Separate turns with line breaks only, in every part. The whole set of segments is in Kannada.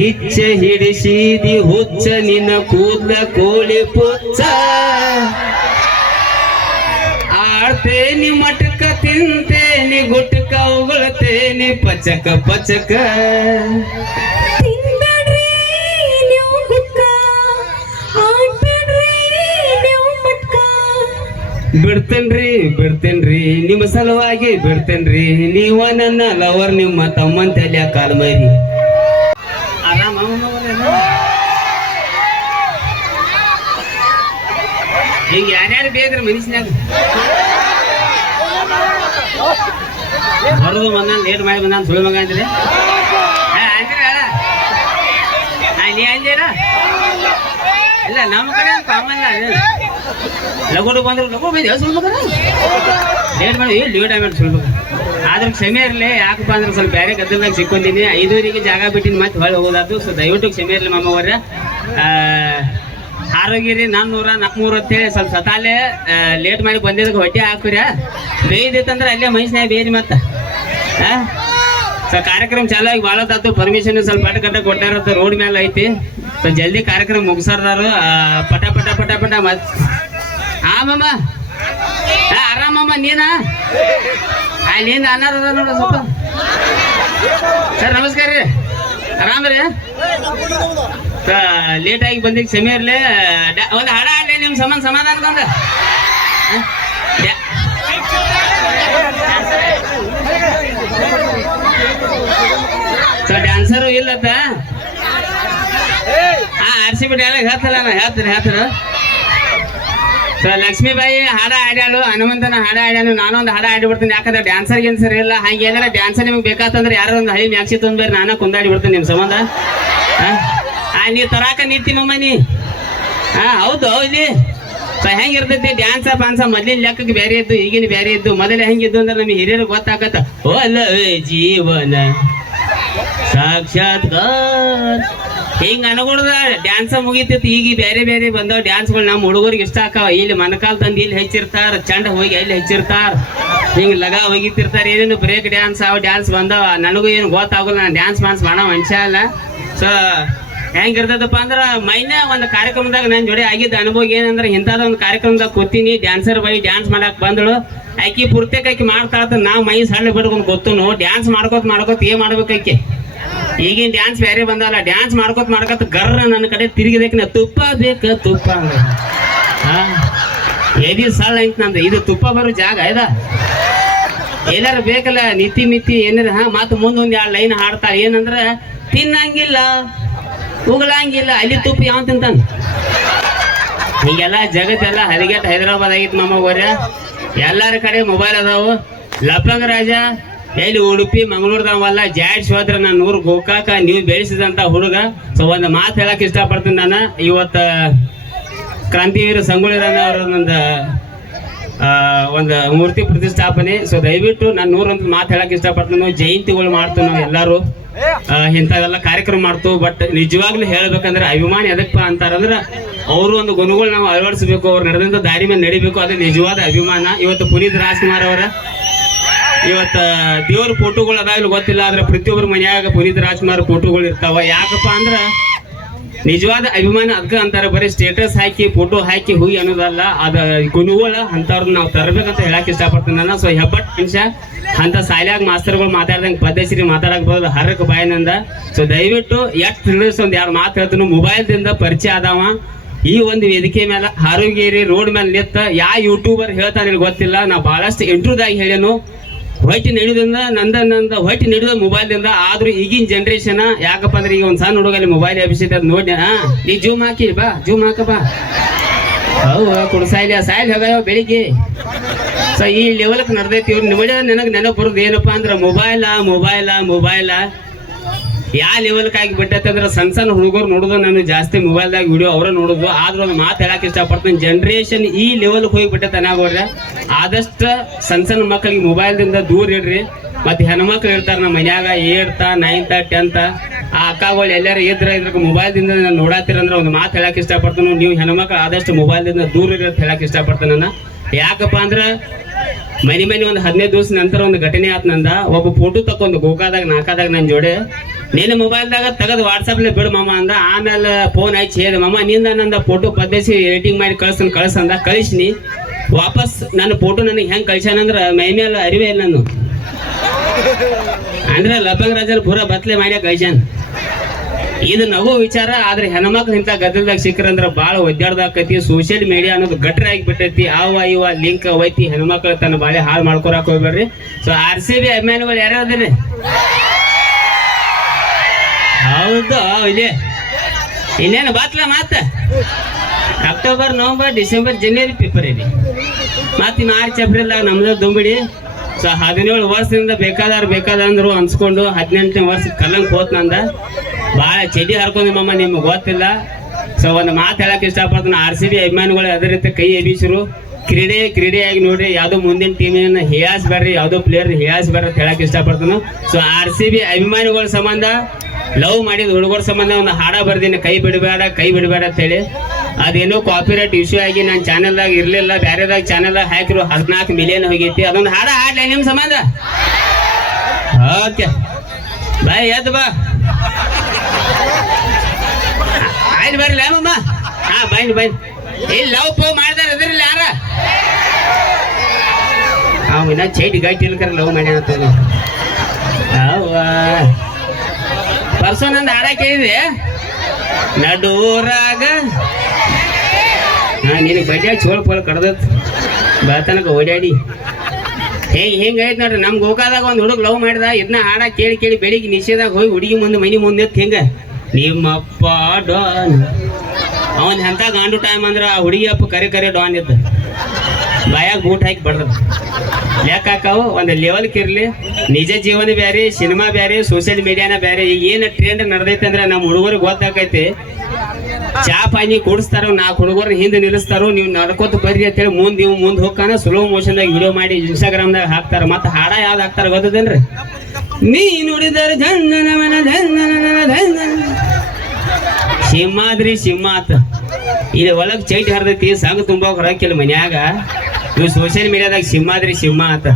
ಗಿಚ್ಚ ಹಿಡಿಸಿದಿ ಹುಚ್ಚ ನಿನ್ನ ಕೂದಲ ಕೋಳಿ ಪುಚ್ಚ. ಆಡ್ತೇನಿ ಮಟಕ ತಿಂತೇನಿ ಗುಟ್ಕ ಉಗುಳ್ತೇನಿ ಪಚಕ ಪಚಕ. ಬಿಡ್ತೇನ್ರಿ ಬಿಡ್ತೇನ್ರಿ ನಿಮ್ಮ ಸಲುವಾಗಿ ಬಿಡ್ತೇನ್ರಿ. ನೀವ ನನ್ನ ಲವರ್ ನಿಮ್ಮ ತಮ್ಮನ್ ತಲೆಯ ಕಾಲ್ ಮೈರಿ ಆರಾಮ ಹಿಂಗ ಯಾರ್ಯಾರು ಬೇಕ್ರಿ ಮನುಷ್ಯನಾಗ ಬರೋದು ಬಂದ, ಲೇಟ್ ಮಾಡಿ ಬಂದ ಸುಳ್ಳು ಮಗ ಅಂತೀರಿ ಹಾ, ಅಂತೀರಿ? ನೀ ಅಂತೀರ ಇಲ್ಲ, ನಮ್ಮ ಕಡೆ ಕಾಮನ್ ಲಗೋಡು ಬಂದ್ರು ಲಗೋ ಬಂದು ಸುಳ್ಳು ಲೇಟ್ ಮಾಡಿ ಲೇಟ್ ಆಗಿ ಸುಳ್ಳು ಆದ್ರೆ ಕ್ಷಮೆ ಇರಲಿ, ಯಾಕಪ್ಪ ಅಂದ್ರೆ ಸ್ವಲ್ಪ ಬೇರೆ ಗದ್ದಲ್ದಾಗ ಸಿಕ್ಕೊಂತೀನಿ ಐದೂರಿಗೆ ಜಾಗ ಬಿಟ್ಟಿನಿ, ಮತ್ತೆ ಹೊಳ್ಳಿ ಹೋಗೋದಾದ್ರು ಸೊ ದಯವಿಟ್ಟು ಕ್ಷಮೆ ಇರಲಿ ಮಾಮವ್ರ ಆರೋಗ್ಯರಿ ನಾನ್ನೂರ ನಾಲ್ಕುನೂರ ಅಂತೇಳಿ ಸ್ವಲ್ಪ ಸತಾಲೆ ಲೇಟ್ ಮಾಡಿ ಬಂದಿದ್ದಕ್ಕೆ ಹೊಟ್ಟೆ ಹಾಕ್ರಿ. ಬೇಯ್ದಿತ್ತಂದ್ರೆ ಅಲ್ಲೇ ಮನುಷ್ಯನಾಗ ಬೇಯ್ರಿ ಮತ್ತೆ. ಹಾಂ ಸೊ ಕಾರ್ಯಕ್ರಮ ಚಾಲೋ ಆಗಿ ಭಾಳ ತಾತು ಪರ್ಮಿಷನ್ ಸ್ವಲ್ಪ ಪಟ ಕಟ್ಟ ಕೊಟ್ಟಾರ ರೋಡ್ ಮೇಲೆ ಐತಿ. ಸೊ ಜಲ್ದಿ ಕಾರ್ಯಕ್ರಮ ಮುಗಿಸಾರ್ದಾರು. ಪಟ ಪಟ ಪಟ ಪಟ ಮತ್. ಆಮಮ್ಮ ಆರಾಮಮ್ಮ ನೀನಾ? ನೀನ್ ಅನ್ನಾರ ಅದ ನೋಡ ಸ್ವಲ್ಪ. ಸರ್, ನಮಸ್ಕಾರ ರೀ. ಆರಾಮ ಲೇಟ್ ಆಗಿ ಬಂದಿಗೆ ಸಮಯ ಇರ್ಲಿ ಒಂದು ಹಾಡ ಆಡ್ಲಿ ನಿಮ್ ಸಮಾನ ಸಮಾಧಾನಕೊಂದ ಸೊ ಡ್ಯಾನ್ಸರು ಇಲ್ಲತ್ತ? ಹಾ ಆರ್ಸಿ ಬಿಟ್ಟು ಎಲ್ಲ ಹೇಳ್ತಲ್ಲ ನಾ, ಹೇಳ್ತೀನಿ ಹೇಳ್ತಾರೆ ಸೊ ಲಕ್ಷ್ಮೀಬಾಯಿ ಹಾಡ ಹಾಡ್ಯಾಳು, ಹನುಮಂತನ ಹಾಡ ಹಾಡ್ಯಾನು, ನಾನೊಂದು ಹಾಡ ಆಡಿಬಿಡ್ತೀನಿ ಯಾಕಂದ್ರೆ ಡ್ಯಾನ್ಸರ್ ಗಿನ್ಸರ್ ಇಲ್ಲ. ಹಾಗೆ ಏನಾರ ಡ್ಯಾನ್ಸರ್ ನಿಮ್ಗೆ ಬೇಕಾತಂದ್ರೆ ಯಾರೋ ಒಂದು ಹಳಿ ಮ್ಯಾಕ್ಸಿ ತುಂಬ ನಾನು ಕುಂದಾಡಿ ಬಿಡ್ತೀನಿ ನಿಮ್ಮ ಸಂಬಂಧ. ಆ? ಆ, ನೀ ತರಾಕ ನಿಂತಿಮಮ್ಮ ನೀ. ಹಾ ಹೌದು ಇಲ್ಲಿ ಹೆಂಗಿರ್ತೈತಿ ಡ್ಯಾನ್ಸ ಪಾನ್ಸ ಮೊದಲಿನ ಲೆಕ್ಕಕ್ಕೆ ಬೇರೆ ಇದ್ದು, ಈಗಿನ ಬೇರೆ ಇದ್ದು, ಮೊದಲೇ ಹೆಂಗಿದ್ದು ಅಂದ್ರೆ ನಮಗೆ ಹಿರಿಯರು ಗೊತ್ತಾಗತ್ತ. ಓ ಅಲ್ಲವೇ ಜೀವನ ಸಾಕ್ಷಾತ್ಕಾರ. ಹಿಂಗ ಅನ್ಕೊಡ್ದ ಡ್ಯಾನ್ಸ ಮುಗಿತಿತ್ತು ಈಗ ಬೇರೆ ಬೇರೆ ಬಂದವ ಡ್ಯಾನ್ಸ್ಗಳು ನಮ್ಮ ಹುಡುಗರಿಗೆ ಇಷ್ಟ ಆಕಾವ. ಇಲ್ಲಿ ಮನಕಾಲ್ ತಂದು ಇಲ್ಲಿ ಹೆಚ್ಚಿರ್ತಾರ, ಚಂಡ ಹೋಗಿ ಅಲ್ಲಿ ಹೆಚ್ಚಿರ್ತಾರ. ಹಿಂಗ ಲಗ ಹೋಗಿತಿರ್ತಾರ ಏನೇನು ಬ್ರೇಕ್ ಡ್ಯಾನ್ಸ್ ಅವ ಡ್ಯಾನ್ಸ್ ಬಂದವ. ನನಗೂ ಏನು ಗೊತ್ತಾಗಲ್ಲ, ನಾನು ಡ್ಯಾನ್ಸ್ ಮಾನ್ಸ್ ಮಾಡೋ ಮನುಷ್ಯ ಅಲ್ಲ. ಸೊ ಹೆಂಗಿರ್ತದಪ್ಪ ಅಂದ್ರ ಮೈನ ಒಂದು ಕಾರ್ಯಕ್ರಮದಾಗ ನನ್ನ ಜೋಡಿ ಆಗಿದ್ದ ಅನುಭವ ಏನಂದ್ರೆ ಇಂಥದ ಒಂದ್ ಕಾರ್ಯಕ್ರಮದಾಗ ಕೂತೀನಿ ಡ್ಯಾನ್ಸರ್ ಬೈ ಡ್ಯಾನ್ಸ್ ಮಾಡಕ್ ಬಂದಳು. ಆಕಿ ಪೂರ್ತಿಯಾಗಿ ಆಕಿ ಮಾಡ್ತಾಳತ್ತ ನಾವು ಮೈ ಸಣ್ಣ ಬಿಡ್ಕೊಂಡು ಗೊತ್ತುನು ಡ್ಯಾನ್ಸ್ ಮಾಡ್ಕೋತ ಮಾಡ್ಕೋತ ಏನ್ ಮಾಡ್ಬೇಕು ಆಕಿ? ಈಗಿನ ಡ್ಯಾನ್ಸ್ ಬೇರೆ ಬಂದಲ್ಲ ಡ್ಯಾನ್ಸ್ ಮಾಡ್ಕೋತ ಮಾಡ್ಕೋತ ಗರ್ರ ನನ್ನ ಕಡೆ ತಿರುಗಿದಕ್ಕೆ ತುಪ್ಪ ಬೇಕ ತುಪ್ಪ ಅಂದ. ಎದಿ ಸಳ್ಳ ಅಂತ ನಂದು, ಇದು ತುಪ್ಪ ಬರೋ ಜಾಗ ಇದ? ಏನಾರ ಬೇಕಲ್ಲ ನಿತಿ ಮಿತಿ ಏನಾರ ಹಾ? ಮತ್ತೆ ಮುಂದೊಂದು ಎರಡು ಲೈನ್ ಹಾಡ್ತಾಳೆ, ಏನಂದ್ರ, ತಿನ್ನಂಗಿಲ್ಲ. ಉಗಳಂಗಿಲ್ಲ ಅಲ್ಲಿ ತುಪ್ಪ ಯಾವ ತಿಂತಾನ? ಹೀಗೆಲ್ಲ ಜಗತ್ತೆಲ್ಲ ಹರಿಗೆಟ್ ಹೈದರಾಬಾದ್ ಆಗಿತ್ತು ನಮ್ಮ ಊರ ಎಲ್ಲರ ಕಡೆ ಮೊಬೈಲ್ ಅದಾವು. ಲಪಂಗ ರಾಜ, ಎಲ್ಲಿ ಉಡುಪಿ ಮಂಗಳೂರ್ದವಲ್ಲ ಜಾಡ್ ಹೋದ್ರ ನಾನು ಊರು ಗೋಕಾಕ, ನೀವು ಬೆಳೆಸಿದಂತ ಹುಡುಗ. ಸೊ ಒಂದು ಮಾತು ಹೇಳಕ್ ಇಷ್ಟಪಡ್ತೀನಿ ನಾನು. ಇವತ್ತು ಕ್ರಾಂತಿವೀರ ಸಂಗೊಳ್ಳಿ ರಾಣ ಅವರ ಒಂದು ಒಂದು ಮೂರ್ತಿ ಪ್ರತಿಷ್ಠಾಪನೆ. ಸೊ ದಯವಿಟ್ಟು ನಾನು ನೂರೊಂದು ಮಾತು ಹೇಳಕ್ ಇಷ್ಟಪಡ್ತೀನಿ. ಜಯಂತಿಗಳು ಮಾಡ್ತೀವಿ ನಾವು ಎಲ್ಲರೂ. ಇಂಥವೆಲ್ಲ ಕಾರ್ಯಕ್ರಮ ಮಾಡ್ತು ಬಟ್ ನಿಜವಾಗ್ಲೂ ಹೇಳ್ಬೇಕಂದ್ರೆ ಅಭಿಮಾನಿ ಎದಕ್ಕಪ್ಪ ಅಂತಾರಂದ್ರೆ ಅವರು ಒಂದು ಗುಣಗಳು ನಾವು ಅಳವಡಿಸಬೇಕು, ಅವ್ರು ನಡೆದಂತ ದಾರಿ ಮೇಲೆ ನಡಿಬೇಕು. ಅದು ನಿಜವಾದ ಅಭಿಮಾನ. ಇವತ್ತು ಪುನೀತ್ ರಾಜ್ಕುಮಾರ್ ಅವರ ಇವತ್ತು ದೇವ್ರ ಫೋಟೋಗಳು ಅದಾಗ್ಲೂ ಗೊತ್ತಿಲ್ಲ. ಆದ್ರೆ ಪ್ರತಿಯೊಬ್ಬರ ಮನೆಯಾಗ ಪುನೀತ್ ರಾಜ್ಕುಮಾರ್ ಫೋಟೋಗಳು ಇರ್ತಾವ. ಯಾಕಪ್ಪ ಅಂದ್ರ ನಿಜವಾದ ಅಭಿಮಾನ ಅದಕ್ಕೆ ಅಂತಾರೆ, ಬರೀ ಸ್ಟೇಟಸ್ ಹಾಕಿ ಫೋಟೋ ಹಾಕಿ ಹೋಗಿ ಅನ್ನೋದಲ್ಲ, ಅದ ಗುಣಗಳ ಅಂತವ್ರನ್ನ ನಾವು ತರಬೇಕಂತ ಹೇಳಕ್ ಇಷ್ಟಪಡ್ತೀನಿ ನಾನು. ಸೊ ಹೆಬ್ಬಟ್ ಮನುಷ್ಯ ಅಂತ ಸಾಲ್ಯಾಗ ಮಾಸ್ತರ್ಗಳು ಮಾತಾಡ್ದಂಗೆ ಪದ್ಧತಿ ಮಾತಾಡಕ್ ಬರೋದು ಹರಕ್ ಬಾಯಿನಿಂದ. ಸೊ ದಯವಿಟ್ಟು ಎಷ್ಟು ತಿಳಿಸ್ ಒಂದ್ ಯಾರು ಮಾತು ಹೇಳ್ತೀನಿ ಮೊಬೈಲ್ದಿಂದ ಪರಿಚಯ ಆದವ. ಈ ಒಂದು ವೇದಿಕೆ ಮೇಲೆ ಆರೋಗ್ಯರಿ ರೋಡ್ ಮೇಲೆ ನಿತ್ತ ಯಾ ಯೂಟ್ಯೂಬರ್ ಹೇಳ್ತಾನೆ ಗೊತ್ತಿಲ್ಲ, ನಾ ಬಹಳಷ್ಟು ಇಂಟ್ರೂದಾಗಿ ಹೇಳೇನು ಹೊಟ್ಟಿ ನಡೆಯೋದ್ರಿಂದ ನಂದ ನಂದ ಹೊಟ್ಟಿ ನಡೆಯೋದು ಮೊಬೈಲ್ದಿಂದ ಆದ್ರೂ ಈಗಿನ ಜನ್ರೇಷನ್ ಯಾಕಪ್ಪ ಅಂದ್ರೆ ಈಗ ಒಂದ್ ಸಣ್ಣ ಹುಡುಗಲ್ಲಿ ಮೊಬೈಲ್ ಅಭಿಷೇಕ ಅದ್ ನೋಡಿ ನೀ ಜೂಮ್ ಹಾಕಿ, ಬಾ ಜೂಮ್ ಹಾಕಪ್ಪ ಹೌ ಕುಡ್ಸಾಯ್ಲಿ ಸಾಯ್ಲಿ ಹೋಗ ಬೆಳಿಗ್ಗೆ. ಸೊ ಈ ಲೆವೆಲ್ಕ್ ನಡೆದೈತಿ ಇವ್ರು. ನಿಮಗೆ ನನಗೆ ನೆನಪು ಬರೋದು ಏನಪ್ಪಾ ಅಂದ್ರೆ ಮೊಬೈಲ ಮೊಬೈಲ ಮೊಬೈಲ ಯಾವ ಲೆವೆಲ್ಕ್ ಆಗಿ ಬಿಟ್ಟೈತೆ ಅಂದ್ರೆ ಸಣ್ಣ ಸಣ್ಣ ಹುಡುಗರು ನೋಡೋದು ನಾನು ಜಾಸ್ತಿ ಮೊಬೈಲ್ದಾಗ ವಿಡಿಯೋ ಅವರ ನೋಡೋದು. ಆದ್ರೂ ಒಂದು ಮಾತು ಹೇಳಕ್ ಇಷ್ಟಪಡ್ತೀನಿ. ಜನ್ರೇಷನ್ ಈ ಲೆವೆಲ್ಗೆ ಹೋಗಿ ಬಿಟ್ಟೈತೆ ಅನಾಗೋರ್ರೆ ಆದಷ್ಟು ಸಣ್ಣ ಸಣ್ಣ ಮಕ್ಕಳಿಗೆ ಮೊಬೈಲ್ದಿಂದ ದೂರ ಇಡ್ರಿ. ಮತ್ತೆ ಹೆಣ್ಮಕ್ಳು ಇರ್ತಾರೆ ನಮ್ಮ ಮನ್ಯಾಗ ಏಡ್ತ ನೈನ್ತ ಟೆಂತ ಆ ಅಕ್ಕಗಳು ಎಲ್ಲಾರು ಇದ್ರ ಇದ್ರ ಮೊಬೈಲ್ದಿಂದ ನಾನು ನೋಡಾತಿರಂದ್ರೆ ಒಂದು ಮಾತು ಹೇಳಕ್ ಇಷ್ಟಪಡ್ತೀನಿ. ನೀವು ಹೆಣ್ಮಕ್ಳು ಆದಷ್ಟು ಮೊಬೈಲ್ದಿಂದ ದೂರ ಇರೋದು ಅಂತ ಹೇಳಕ್ ಇಷ್ಟಪಡ್ತೀನಿ ನಾನು. ಯಾಕಪ್ಪ ಅಂದ್ರೆ ಮನೆ ಮನೆ ಒಂದು ಹದಿನೈದು ದಿವಸ ನಂತರ ಒಂದು ಘಟನೆ ಆತ್ ನಂದ. ಒಬ್ಬ ಫೋಟೋ ತಕೊಂಡ್ ಗೋಕಾದಾಗ ನಾಕಾದಾಗ ನನ್ನ ಜೋಡಿ. ನಿನ್ನ ಮೊಬೈಲ್ದಾಗ ತೆಗೆದು ವಾಟ್ಸಪ್ಲೆ ಬಿಡು ಮಾಮ ಅಂದ. ಆಮೇಲೆ ಫೋನ್ ಹಚ್ಚಿ ಹೇಳಿ ಮಾಮ, ನಿಂದ ನಂದ ಫೋಟೋ ಪದ್ಧತಿ ಎಡಿಟಿಂಗ್ ಮಾಡಿ ಕಳ್ಸನ್ ಕಳ್ಸಂದ ಕಳಿಸ್ನಿ. ವಾಪಸ್ ನನ್ನ ಫೋಟೋ ನನಗೆ ಹೆಂಗೆ ಕಳ್ಸ್ಯಾನಂದ್ರ ಮೈ ಮೇಲೆ ಅರಿವೇ ಇಲ್ಲ ನಾನು ಅಂದ್ರೆ ಲಪಂಗ್ ರಾಜಲ್ ಪೂರ ಬತ್ಲೆ ಮಾಡ್ಯಾಕ ಕಳ್ಸ್ಯಾನ. ಇದು ನಗು ವಿಚಾರ, ಆದ್ರೆ ಹೆಣ್ಮಕ್ಳು ಇಂಥ ಗದ್ದಲದಾಗ ಸಿಕ್ಕರಂದ್ರ ಭಾಳ ಒದ್ದಾಡ್ದಾಕತಿ ಸೋಷಿಯಲ್ ಮೀಡಿಯಾ ಅನ್ನೋದು ಗಟ್ರ ಆಗಿಬಿಟ್ಟೈತಿ. ಅವ ಇವ ಲಿಂಕ್ ಅವೈತಿ ಹೆಣ್ಮಕ್ಳು ತನ್ನ ಬಾಳೆ ಹಾಳು ಮಾಡ್ಕೊಳಕ್ ಹೋಗ್ಬೇಡ್ರಿ ಸೊ ಆರ್ ಸಿ ಬಿ ಅಭಿಮಾನಿಗಳು ಯಾರು ಅದ್ರಿ? ಹೌದು ಇಲ್ಲೇ. ಇನ್ನೇನು ಬಾತ್ಲ ಮಾತ? ಅಕ್ಟೋಬರ್ ನವಂಬರ್ ಡಿಸೆಂಬರ್ ಜನವರಿ ಪೇಪರ್ ಇದೆ. ಮತ್ತೆ ಮಾರ್ಚ್ ಏಪ್ರಿಲ್ದಾಗ ನಮ್ದು ದುಂಬಿಡಿ. ಸೊ ಹದಿನೇಳು ವರ್ಷದಿಂದ ಬೇಕಾದಾರ ಬೇಕಾದಂದ್ರು ಅನ್ಸ್ಕೊಂಡು ಹದಿನೆಂಟನೇ ವರ್ಷ ಕಲ್ಲಂಗ್ ಹೋತ್ ನಂದ. ಭಾಳ ಚಡಿ ಹರ್ಕೊಂಡು ನಿಮ್ಗೆ ಗೊತ್ತಿಲ್ಲ. ಸೊ ಒಂದು ಮಾತು ಹೇಳಕ್ಕೆ ಇಷ್ಟಪಡ್ತೀನಿ. ಆರ್ ಸಿ ಬಿ ಅಭಿಮಾನಿಗಳು ಅದೇ ರೀತಿ ಕೈ ಎಬ್ಬಿಸಿರು. ಕ್ರೀಡೆ, ಕ್ರೀಡೆಯಾಗಿ ನೋಡ್ರಿ, ಯಾವುದೋ ಮುಂದಿನ ಟೀಮಿನ ಹೇಯಾಸ್ಬೇಡ್ರಿ ಯಾವುದೋ ಪ್ಲೇಯರ್ ಹೇಯಾಸ್ಬೇಡ್ರಿ ಅಂತ ಹೇಳಕ್ಕೆ ಇಷ್ಟಪಡ್ತೀನಿ. ಸೊ ಆರ್ ಸಿ ಬಿ ಅಭಿಮಾನಿಗಳ ಸಂಬಂಧ ಲವ್ ಮಾಡಿದ ಹುಡುಗರ ಸಂಬಂಧ ಒಂದು ಹಾಡ ಬರ್ದೀನಿ. ಕೈ ಬಿಡಬೇಡ ಕೈ ಬಿಡಬೇಡ ಅಂತ ಹೇಳಿ. ಅದೇನೋ ಕಾಪಿರೈಟ್ ಇಶ್ಯೂ ಆಗಿ ನನ್ನ ಚಾನಲ್ದಾಗ ಇರಲಿಲ್ಲ. ಬೇರೆದಾಗ ಚಾನಲ್ದಾಗ ಹಾಕಿರೋ ಹದಿನಾಲ್ಕು ಮಿಲಿಯನ್ ಹೋಗೈತಿ. ಅದೊಂದು ಹಾಡ ಹಾಡ್ಲಿ ನಿಮ್ಮ ಸಂಬಂಧ. ಓಕೆ ಬಾಯ್, ಎದ್ದು ಬಾ. ಆಯ್ತು ಬರ್ಲಿ ಮಮ್ಮ ಹಾ ಬೈನ್ ಬೈನ್ ಇಲ್ಲಿ ಲವ್ ಪೋ ಮಾಡ್ದಾರ, ಅದ್ರಲ್ಲಿ ಯಾರ? ಅವನ ಚೈಟ್ ಗಟ್ಟಿ ಇಲ್ಕರ ಲವ್ ಮಾಡ್ಯಾನ ಪರ್ಸನ್ ಅಂದ ಹಾಡ ಕೇಳಿದೆ. ನಡೂರಾಗ ಹಾ, ನಿನಗೆ ಬಡ್ಯಾಗ ಚೋಳ ಪೋಳ್ ಕಡ್ದತ್. ಬಾತನಕ ಓಡಾಡಿ ಹೇಗೆ ಹೆಂಗ್ ಐತ್ ನೋಡ್ರಿ ನಮ್ಗೆ ಗೋಕಾದಾಗ ಒಂದು ಹುಡುಗ ಲವ್ ಮಾಡಿದ ಇದನ್ನ ಹಾಡ ಕೇಳಿ ಕೇಳಿ ಬೆಳಿಗ್ಗೆ ನಿಷೇಧಾಗ ಹೋಗಿ ಹುಡುಗಿ ಮುಂದೆ ಮನಿ ಮುಂದೆ ಹೆಂಗ? ನಿಮ್ಮಪ್ಪ ಡಾನ್. ಅವನ್ ಎಂತ ಗಾಂಡು ಟೈಮ್ ಅಂದ್ರೆ ಆ ಹುಡುಗಿ ಕರೆ ಕರೆ ಡಾನ್ ಇದ್ದ. ಬಾಯಾಗ ಬೂಟ್ ಹಾಕಿ ಬಡ್ದ ಯಾಕಾಕಾವು ಒಂದು ಲೆವೆಲ್ಕ್ ಇರಲಿ. ನಿಜ ಜೀವನ ಬ್ಯಾರೆ ಸಿನಿಮಾ ಬ್ಯಾರೆ ಸೋಷಿಯಲ್ ಮೀಡಿಯಾನ ಬ್ಯಾರೆ. ಈಗ ಏನು ಟ್ರೆಂಡ್ ನಡೆದೈತೆ ಅಂದ್ರೆ ನಮ್ಮ ಹುಡುಗರಿಗೆ ಗೊತ್ತಾಕೈತಿ. ಚಾ ಪಾನಿ ಕುಡಿಸ್ತಾರೋ ನಾಲ್ಕು ಹುಡುಗರನ್ನ ಹಿಂದೆ ನಿಲ್ಲಿಸ್ತಾರೋ ನೀವು ನಡ್ಕೋತ ಬರ್ರಿ ಅಂತೇಳಿ ಮುಂದೆ ನೀವು ಮುಂದೆ ಹೋಗ್ಕಾನ ಸ್ಲೋ ಮೋಷನ್ದಾಗ ವಿಡಿಯೋ ಮಾಡಿ ಇನ್ಸ್ಟಾಗ್ರಾಮ್ದಾಗ ಹಾಕ್ತಾರ. ಮತ್ತೆ ಹಾಡ ಯಾವ್ದು ಹಾಕ್ತಾರ ಗೊತ್ತದೇನ್ರಿ? ನೀ ನೋಡಿದ್ರೆ ಧನ್ಯನ ಸಿಂಹಾದ್ರಿ ಸಿಂಹ ಆತ ಇಲ್ಲಿ ಒಳಗ್ ಚೈಟ್ ಹರಿದೈತಿ ಸಂಘ ತುಂಬ ಹೊರಕಿಲ್ಲ ಮನ್ಯಾಗ. ಇವ್ ಸೋಷಿಯಲ್ ಮೀಡಿಯಾದಾಗ ಸಿಂಹಾದ್ರಿ ಸಿಂಹ ಅಂತ.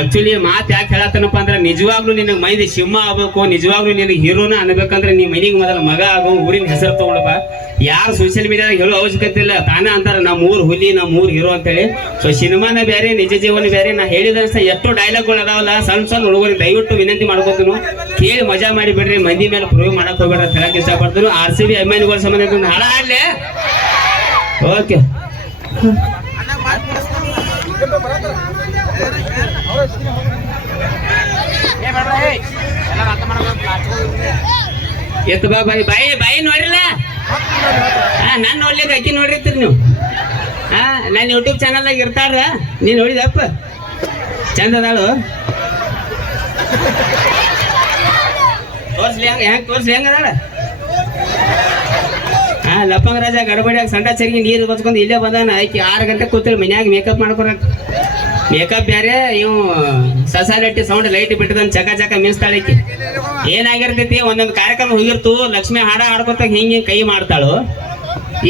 ಆಕ್ಚುಲಿ ಮಾತು ಯಾಕೆ ಹೇಳತ್ತನಪ್ಪ ಅಂದ್ರೆ ನಿಜವಾಗ್ಲೂ ನಿನಗೆ ಮೈದಿ ಸಿಂಹ ಆಗ್ಬೇಕು, ನಿಜವಾಗ್ಲೂ ನಿನಗೆ ಹೀರೋನ ಅನ್ಬೇಕಂದ್ರೆ ನೀ ಮನಿಗೆ ಮೊದಲ ಮಗ ಆಗೋ, ಊರಿನ ಹೆಸರು ತಗೊಳಪ್ಪ ಯಾರು ಸೋಷಿಯಲ್ ಮೀಡಿಯಾದಾಗ ಹೇಳೋ ಅವಶ್ಯಕತೆ ಇಲ್ಲ, ತಾನೇ ಅಂತಾರೆ ನಮ್ಮ ಊರು ಹುಲಿ ನಮ್ಮ ಊರು ಹೀರೋ ಅಂತೇಳಿ ಸೊ ಸಿನಿಮಾನ ಬೇರೆ ನಿಜ ಜೀವನ ಬೇರೆ ನಾ ಹೇಳಿದ ಎಷ್ಟೋ ಡೈಲಾಗ್ಗಳು ಅದಾವಲ್ಲ ಸಣ್ಣ ಸಣ್ಣ ಹುಡುಗರಿಗೆ ದಯವಿಟ್ಟು ವಿನಂತಿ ಮಾಡ್ಕೋತೀನಿ. ಕೇಳಿ ಮಜಾ ಮಾಡಿ ಬಿಡ್ರಿ, ಮಂದಿ ಮೇಲೆ ಪ್ರೂವ್ ಮಾಡಕ್ ಹೋಗ್ಬೇಡ ಅಂತ ಹೇಳಕ್ ಇಷ್ಟಪಡ್ತೀನಿ. ಆರ್ ಸಿ ಬಿ ಅಭಿಮಾನಿಗಳ ಸಂಬಂಧ ಹಾಡ ಓಕೆ ಎತ್ತು ಬಾ ಬಾಯಿ ಬಾಯಿ ಬಾಯಿ ನೋಡಿಲ್ಲ ಹಾ, ನಾನು ನೋಡ್ಲಿಕ್ಕೆ ಅಕ್ಕಿ ನೋಡಿರ್ತೀರಿ ನೀವು. ಹಾ, ನಾನು ಯೂಟ್ಯೂಬ್ ಚಾನಲ್ದಾಗ ಇರ್ತಾರ, ನೀನು ನೋಡಿದಪ್ಪ ಚಂದ ಅದಾಳು. ತೋರ್ಸ್ಲಿ ಹೆಂಗ ಹೆಂಗ್ ತೋರ್ಸ್ಲಿ ಹೆಂಗ ಅದಾಳ? ಲಪ್ಪಂಗ ರಾಜ ಗಡಬಡಿಯಾಗಿ ಸಂಡ ಚರಿಗೆ ನೀರು ಬಚ್ಕೊಂಡು ಇಲ್ಲೇ ಬಂದಾನ. ಆಕೆ ಆರು ಗಂಟೆ ಕೂತಿಲ್ಲ ಮನ್ಯಾಗ ಮೇಕಪ್ ಮಾಡ್ಕೊರಕ್. ಮೇಕಪ್ ಬ್ಯಾರೆ ಇವು ಸಸಾಲೆಟ್ಟಿ ಸೌಂಡ್ ಲೈಟ್ ಬಿಟ್ಟದನ್ ಚಕ ಚಕ ಮೀಸ್ತಾಳ ಈಕಿ. ಏನಾಗಿರ್ತೈತಿ, ಒಂದೊಂದು ಕಾರ್ಯಕ್ರಮ ಹೋಗಿರ್ತು ಲಕ್ಷ್ಮಿ ಹಾಡ ಹಾಡ್ಕೊತ ಹಿಂಗೆ ಕೈ ಮಾಡ್ತಾಳು.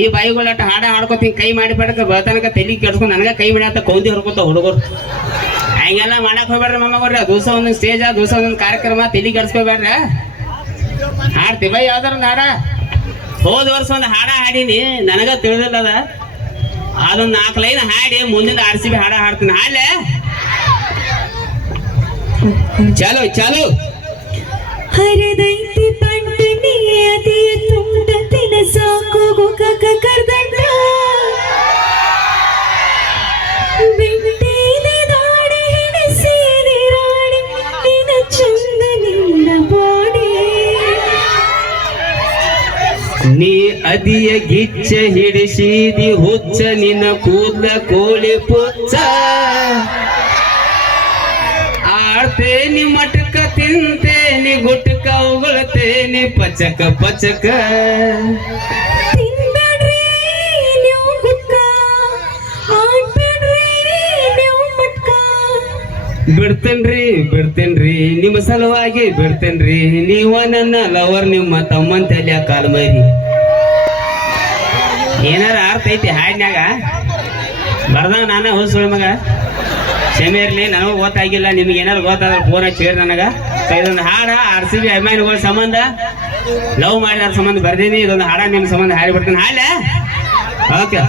ಈ ಬಾಯಿಗಳಟ ಹಾಡ ಹಾಡ್ಕೊತ ಹಿಂಗೆ ಕೈ ಮಾಡಿ ಬಿಡಕ ಬರ್ತನಕ ತಲೆ ಕೆಡ್ಸ್ಕೊಂಡು ನನಗ ಕೈ ಬಿಡತ್ತ ಕೌಂದಿ ಹೊರ್ಕೊತ ಹುಡುಗರು. ಹಂಗೆಲ್ಲ ಮಾಡಕ್ ಹೋಗ್ಬೇಡ್ರಿ ಮಮ್ಮಗ್ರಿ ದಿವಸ ಒಂದೊಂದು ಸ್ಟೇಜ್ ದಿವಸ ಒಂದೊಂದು ಕಾರ್ಯಕ್ರಮ ತಲೆ ಕೆಡ್ಸ್ಕೊಬೇಡ್ರ. ಹಾಡ್ತಿ ಬೈ ಯಾವ್ದಾರ ಹಾಡ ಹೋದ ವರ್ಷ ಒಂದು ಹಾಡ ಹಾಡೀನಿ, ನನಗ ತಿಳಿದಿಲ್ಲ ಅದ. ಅದೊಂದು ನಾಲ್ಕು ಲೈನ್ ಹಾಡಿ ಮುಂದಿನ ಆರ್ ಸಿ ಬಿ ಹಾಡ ಹಾಡ್ತೀನಿ. ಹಾಡ್ಲೆ? ಚಲೋ ಚಲೋ.
ಹರಿದೈತಿ ಪಂಟನಿ ಅದೇ ತುಂಡ ತಿನಸಾಕು ಸಾಕು ಕರ್ದಂಡ.
ಅದಿಯ ಗಿಚ್ಚ ಹಿಡಿಸಿದಿ ಹುಚ್ಚ ನಿನ್ನ ಕೂದ್ಲ ಕೋಳಿ ಪುಚ್ಚ. ಆಡ್ತೇನಿ ಮಟಕ ತಿಂತೇನಿ ಗುಟ್ಕ ಉಗುಳ್ತೇನಿ ಪಚಕ ಪಚಕ. ಬಿಡ್ತೇನ್ರಿ ಬಿಡ್ತೇನ್ರಿ ನಿಮ್ಮ ಸಲುವಾಗಿ ಬಿಡ್ತೇನ್ರಿ. ನೀವ ನನ್ನ ಲವರ್ ನಿಮ್ಮ ತಮ್ಮನ್ ತಲ್ಯ ಕಾಲ್ ಮೈರಿ ಏನಾರ ಅರ್ಥ ಐತಿ ಹಾಡ್ನ್ಯಾಗ? ಬರ್ದ ನಾನ ಹೋದ್ ಸುಳ್ಳ ಮಗ ಕ್ಷಮೆ ಇರ್ಲಿ, ನನಗೂ ಗೊತ್ತಾಗಿಲ್ಲ, ನಿಮ್ಗೆ ಏನಾದ್ರು ಗೊತ್ತಾದ್ರೆ ಫೋನ್ ಹಚ್ಚಿರಿ ನನಗ. ಇದೊಂದು ಹಾಡ ಆರ್ ಸಿ ಬಿ ಅಭಿಮಾನಿಗಳ ಸಂಬಂಧ. ಲವ್ ಮಾಡಿದ ಸಂಬಂಧ ಬರ್ದೀನಿ, ಇದೊಂದು ಹಾಡ ನಿಮ್ಮ ಸಂಬಂಧ ಹಾಡಿ ಬಿಡ್ತೀನಿ. ಹಾಡ ಓಕೆ